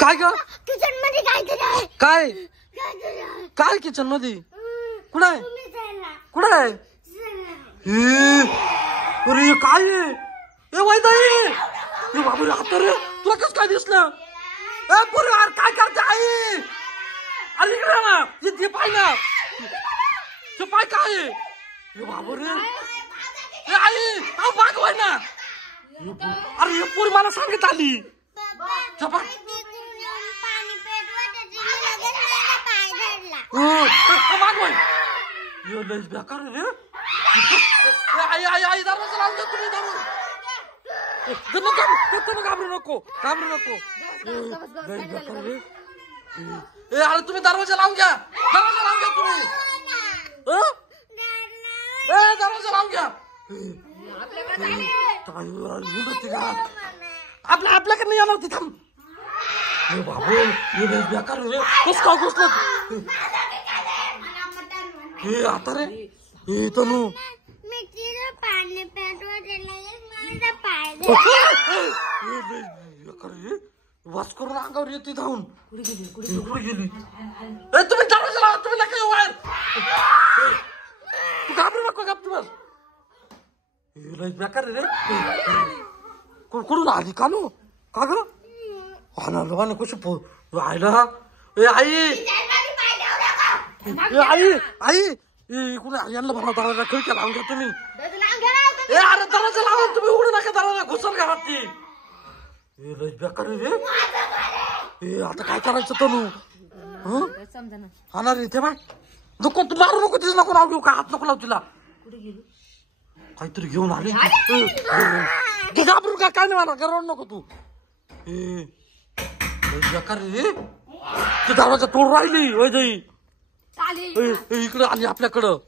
काय ग किचन मध्ये काय केलं काय काय किचन मध्ये कुठं आहे कुठं आहे अरे काय ए वैदाई ए बाबू रे आता रे तुला कसं काय दिसलं ए पोरी यार काय करते आई अरे इकडे ना ये पाय ना ते पाय काय ए बाबू रे ए आई अहो बागवाय ना अरे हे पोरी मला सांगत आली चपा बागवाय ये लईच बेकार रे आई आई आई दरवाजा लावून दे तुम्ही दरवाजा घाबरू नको ए अरे तुम्ही दरवाजा लावून घ्या तुम्ही ए दरवाजा लावून घ्या आपल्याकडे नाही येणार ती थांब बाबू हे बेकार रे कस काय घुसलं हे आता रे हे तनू पाणी वास करून अंगावर येते धावून कुठे गेली ए तुम्ही दरवाजा लावा तुम्ही नका येऊ बाहेर तू घाबरू नको गप तू बस लय बेकार रे कुठून आली कानू का ग आला लोकांना कशी राहिला ए आई आई इकडे यांना भरला दरवाजा खिडक्या लावून घ्या तुम्ही ए अरे दरवाजा लावा तुम्ही उघडू नका दरवाजा घुसल घरात ती लय बेकार रे ए आता काय करायचं तनू हा रे ते बाय नको तू मारू नको तिचं नको लावू का हात नको लावू तिला काहीतरी घेऊन आली घाबरू का काय नाही मला गरवू नको तू ए बेकार रे ती दरवाजा तोड राहिली वैजई इकडे आली आपल्याकडं